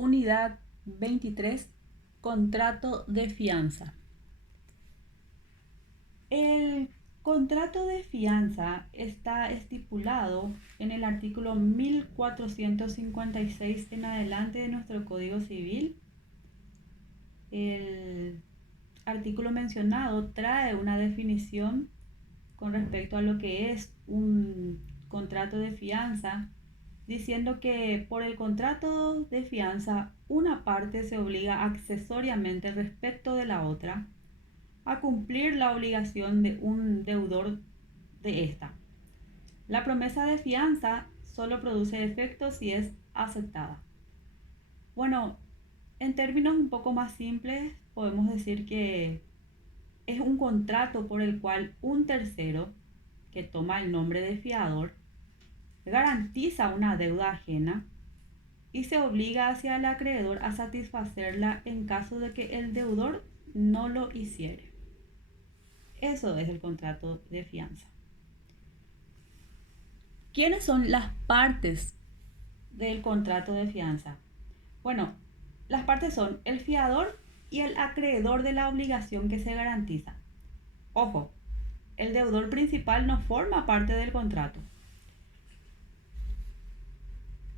Unidad 23. Contrato de fianza. El contrato de fianza está estipulado en el artículo 1456 en adelante de nuestro Código Civil. El artículo mencionado trae una definición con respecto a lo que es un contrato de fianza, diciendo que por el contrato de fianza una parte se obliga accesoriamente respecto de la otra a cumplir la obligación de un deudor de esta. La promesa de fianza solo produce efecto si es aceptada. Bueno, en términos un poco más simples, podemos decir que es un contrato por el cual un tercero, que toma el nombre de fiador, garantiza una deuda ajena y se obliga hacia el acreedor a satisfacerla en caso de que el deudor no lo hiciere. Eso es el contrato de fianza. ¿Quiénes son las partes del contrato de fianza? Bueno, las partes son el fiador y el acreedor de la obligación que se garantiza. Ojo, el deudor principal no forma parte del contrato.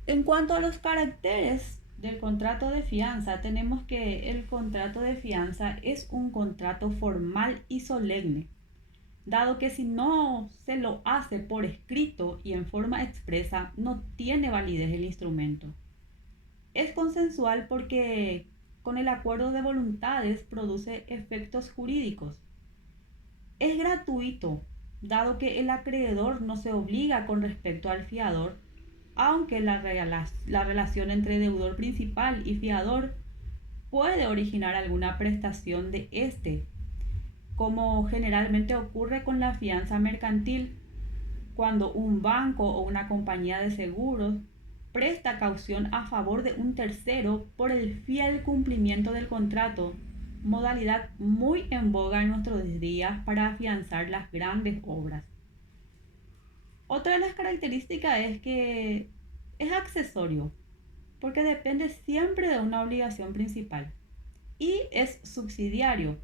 En cuanto a los caracteres del contrato de fianza, tenemos que el contrato de fianza es un contrato formal y solemne, dado que si no se lo hace por escrito y en forma expresa, no tiene validez el instrumento. Es consensual porque con el acuerdo de voluntades produce efectos jurídicos. Es gratuito, dado que el acreedor no se obliga con respecto al fiador, aunque la relación entre deudor principal y fiador puede originar alguna prestación de este, como generalmente ocurre con la fianza mercantil, cuando un banco o una compañía de seguros presta caución a favor de un tercero por el fiel cumplimiento del contrato, modalidad muy en boga en nuestros días para afianzar las grandes obras. Otra de las características es que es accesorio, porque depende siempre de una obligación principal. Y es subsidiario,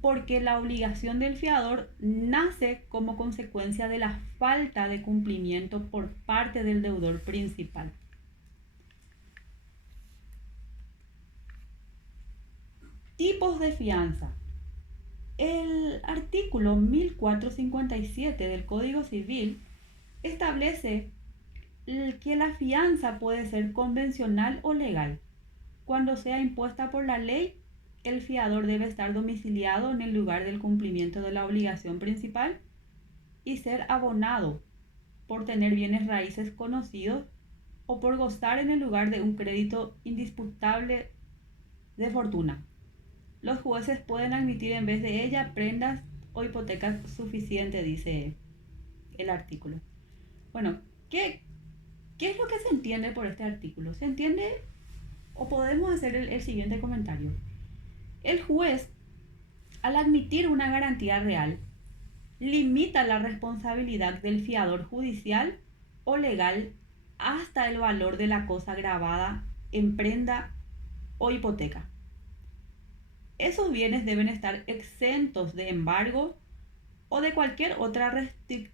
porque la obligación del fiador nace como consecuencia de la falta de cumplimiento por parte del deudor principal. Tipos de fianza. El artículo 1457 del Código Civil establece que la fianza puede ser convencional o legal. Cuando sea impuesta por la ley, el fiador debe estar domiciliado en el lugar del cumplimiento de la obligación principal y ser abonado por tener bienes raíces conocidos o por gozar en el lugar de un crédito indisputable de fortuna. Los jueces pueden admitir en vez de ella prendas o hipotecas suficientes, dice el artículo. Bueno, ¿qué es lo que se entiende por este artículo? Se entiende, o podemos hacer el siguiente comentario. El juez, al admitir una garantía real, limita la responsabilidad del fiador judicial o legal hasta el valor de la cosa gravada en prenda o hipoteca. Esos bienes deben estar exentos de embargo o de cualquier otra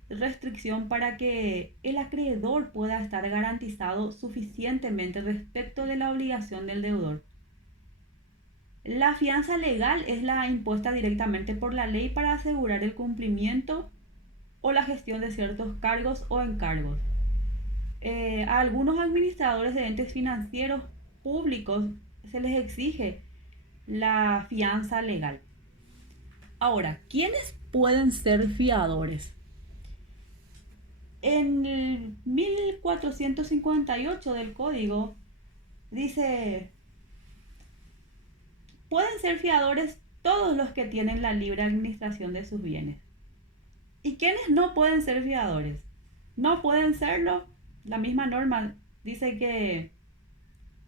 restricción para que el acreedor pueda estar garantizado suficientemente respecto de la obligación del deudor. La fianza legal es la impuesta directamente por la ley para asegurar el cumplimiento o la gestión de ciertos cargos o encargos. A algunos administradores de entes financieros públicos se les exige la fianza legal. Ahora, ¿quiénes pueden ser fiadores? En el 1458 del Código dice: pueden ser fiadores todos los que tienen la libre administración de sus bienes. ¿Y quiénes no pueden ser fiadores? No pueden serlo. La misma norma dice que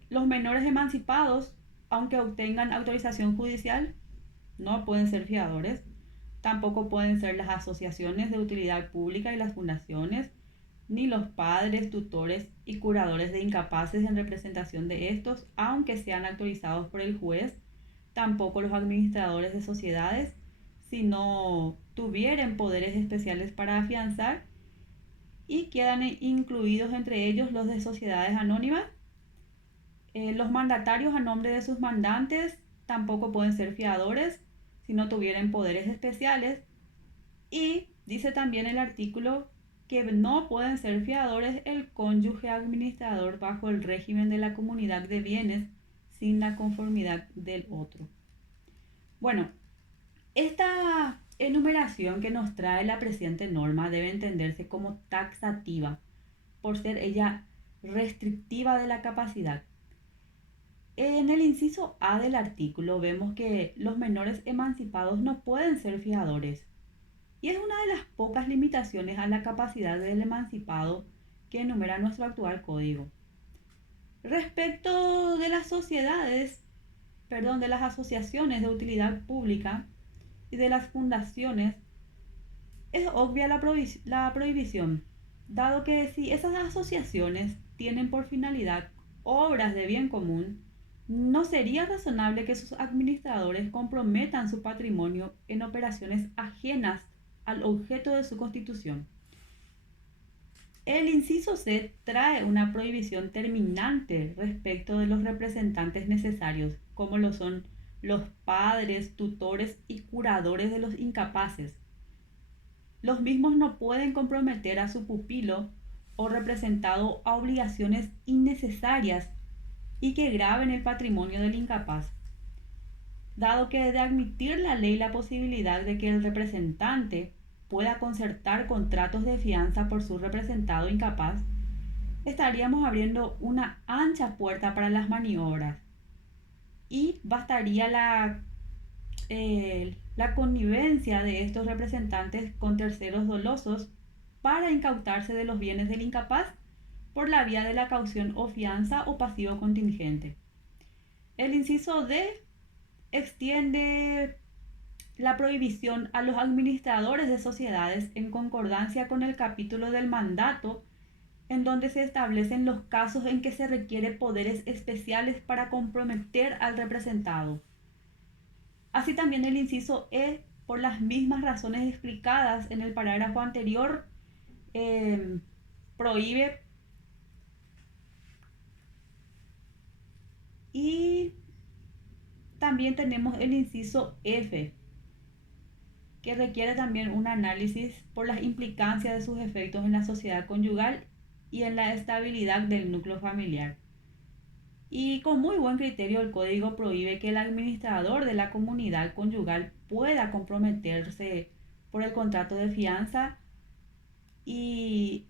los menores emancipados, aunque obtengan autorización judicial, no pueden ser fiadores. Tampoco pueden ser las asociaciones de utilidad pública y las fundaciones, ni los padres, tutores y curadores de incapaces en representación de estos, aunque sean autorizados por el juez, tampoco los administradores de sociedades, si no tuvieran poderes especiales para afianzar, y quedan incluidos entre ellos los de sociedades anónimas. Los mandatarios a nombre de sus mandantes tampoco pueden ser fiadores si no tuvieran poderes especiales. Y dice también el artículo que no pueden ser fiadores el cónyuge administrador bajo el régimen de la comunidad de bienes sin la conformidad del otro. Bueno, esta enumeración que nos trae la presente norma debe entenderse como taxativa, por ser ella restrictiva de la capacidad. En el inciso A del artículo vemos que los menores emancipados no pueden ser fiadores, y es una de las pocas limitaciones a la capacidad del emancipado que enumera nuestro actual código. Respecto de las de las asociaciones de utilidad pública y de las fundaciones, es obvia la prohibición, dado que si esas asociaciones tienen por finalidad obras de bien común, no sería razonable que sus administradores comprometan su patrimonio en operaciones ajenas al objeto de su constitución. El inciso C trae una prohibición terminante respecto de los representantes necesarios, como lo son los padres, tutores y curadores de los incapaces. Los mismos no pueden comprometer a su pupilo o representado a obligaciones innecesarias y que graven el patrimonio del incapaz, dado que de admitir la ley la posibilidad de que el representante pueda concertar contratos de fianza por su representado incapaz, estaríamos abriendo una ancha puerta para las maniobras y bastaría la connivencia de estos representantes con terceros dolosos para incautarse de los bienes del incapaz por la vía de la caución o fianza o pasivo contingente. El inciso D extiende la prohibición a los administradores de sociedades en concordancia con el capítulo del mandato, en donde se establecen los casos en que se requiere poderes especiales para comprometer al representado. Así también el inciso E, por las mismas razones explicadas en el parágrafo anterior, prohíbe. Y también tenemos el inciso F, que requiere también un análisis por las implicancias de sus efectos en la sociedad conyugal y en la estabilidad del núcleo familiar. Y con muy buen criterio el código prohíbe que el administrador de la comunidad conyugal pueda comprometerse por el contrato de fianza y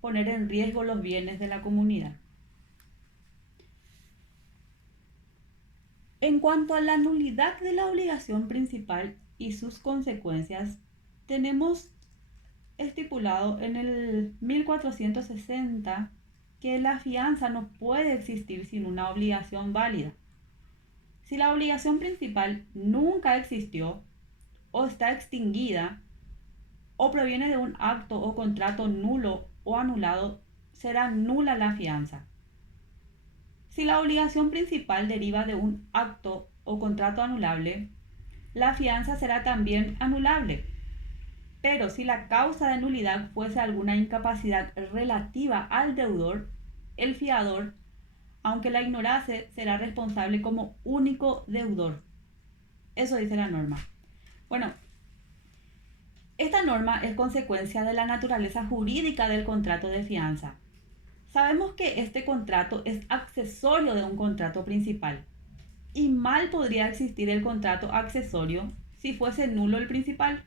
poner en riesgo los bienes de la comunidad. En cuanto a la nulidad de la obligación principal y sus consecuencias, tenemos estipulado en el 1460 que la fianza no puede existir sin una obligación válida. Si la obligación principal nunca existió o está extinguida o proviene de un acto o contrato nulo o anulado, será nula la fianza. Si la obligación principal deriva de un acto o contrato anulable, la fianza será también anulable. Pero si la causa de nulidad fuese alguna incapacidad relativa al deudor, el fiador, aunque la ignorase, será responsable como único deudor. Eso dice la norma. Bueno, esta norma es consecuencia de la naturaleza jurídica del contrato de fianza. Sabemos que este contrato es accesorio de un contrato principal y mal podría existir el contrato accesorio si fuese nulo el principal.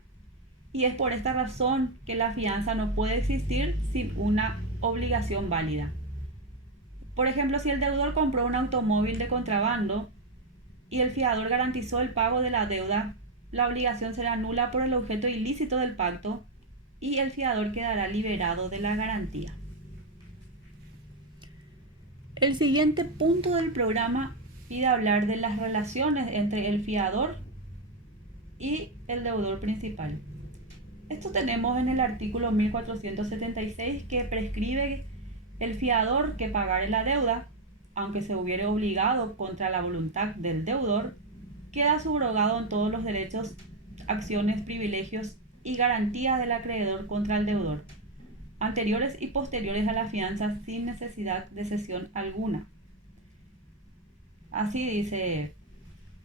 Y es por esta razón que la fianza no puede existir sin una obligación válida. Por ejemplo, si el deudor compró un automóvil de contrabando y el fiador garantizó el pago de la deuda, la obligación será nula por el objeto ilícito del pacto y el fiador quedará liberado de la garantía. El siguiente punto del programa pide hablar de las relaciones entre el fiador y el deudor principal. Esto tenemos en el artículo 1476 que prescribe el fiador que pagare la deuda, aunque se hubiere obligado contra la voluntad del deudor, queda subrogado en todos los derechos, acciones, privilegios y garantías del acreedor contra el deudor, anteriores y posteriores a la fianza, sin necesidad de cesión alguna. Así dice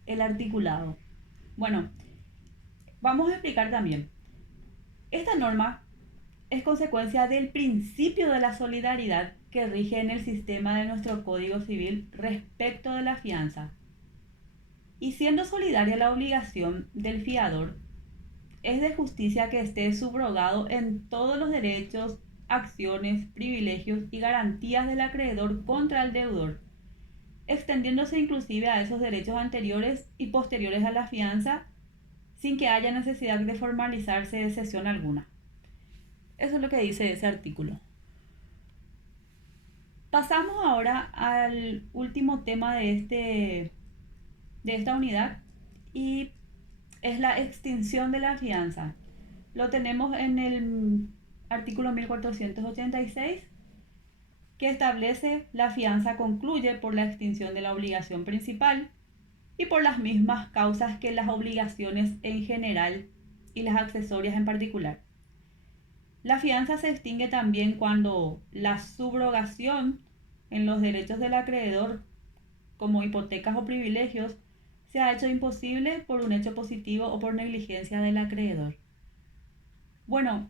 el articulado. Bueno, vamos a explicar también. Esta norma es consecuencia del principio de la solidaridad que rige en el sistema de nuestro Código Civil respecto de la fianza. Y siendo solidaria la obligación del fiador, es de justicia que esté subrogado en todos los derechos, acciones, privilegios y garantías del acreedor contra el deudor, extendiéndose inclusive a esos derechos anteriores y posteriores a la fianza, sin que haya necesidad de formalizarse de cesión alguna. Eso es lo que dice ese artículo. Pasamos ahora al último tema de esta unidad, y es la extinción de la fianza. Lo tenemos en el artículo 1486, que establece: la fianza concluye por la extinción de la obligación principal y por las mismas causas que las obligaciones en general y las accesorias en particular. La fianza se extingue también cuando la subrogación en los derechos del acreedor, como hipotecas o privilegios, se ha hecho imposible por un hecho positivo o por negligencia del acreedor. Bueno,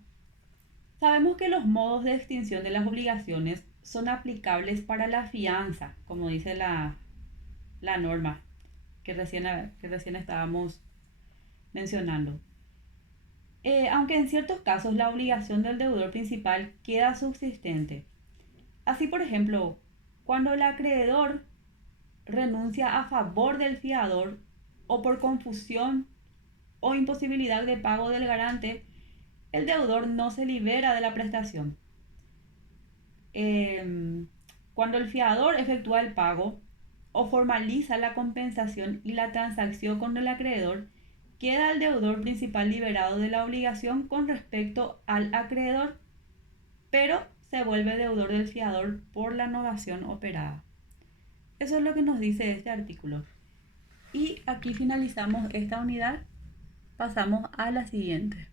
sabemos que los modos de extinción de las obligaciones son aplicables para la fianza, como dice la norma que recién estábamos mencionando. Aunque en ciertos casos la obligación del deudor principal queda subsistente. Así, por ejemplo, cuando el acreedor renuncia a favor del fiador o por confusión o imposibilidad de pago del garante, el deudor no se libera de la prestación. Cuando el fiador efectúa el pago o formaliza la compensación y la transacción con el acreedor, queda el deudor principal liberado de la obligación con respecto al acreedor, pero se vuelve deudor del fiador por la novación operada. Eso es lo que nos dice este artículo. Y aquí finalizamos esta unidad. Pasamos a la siguiente.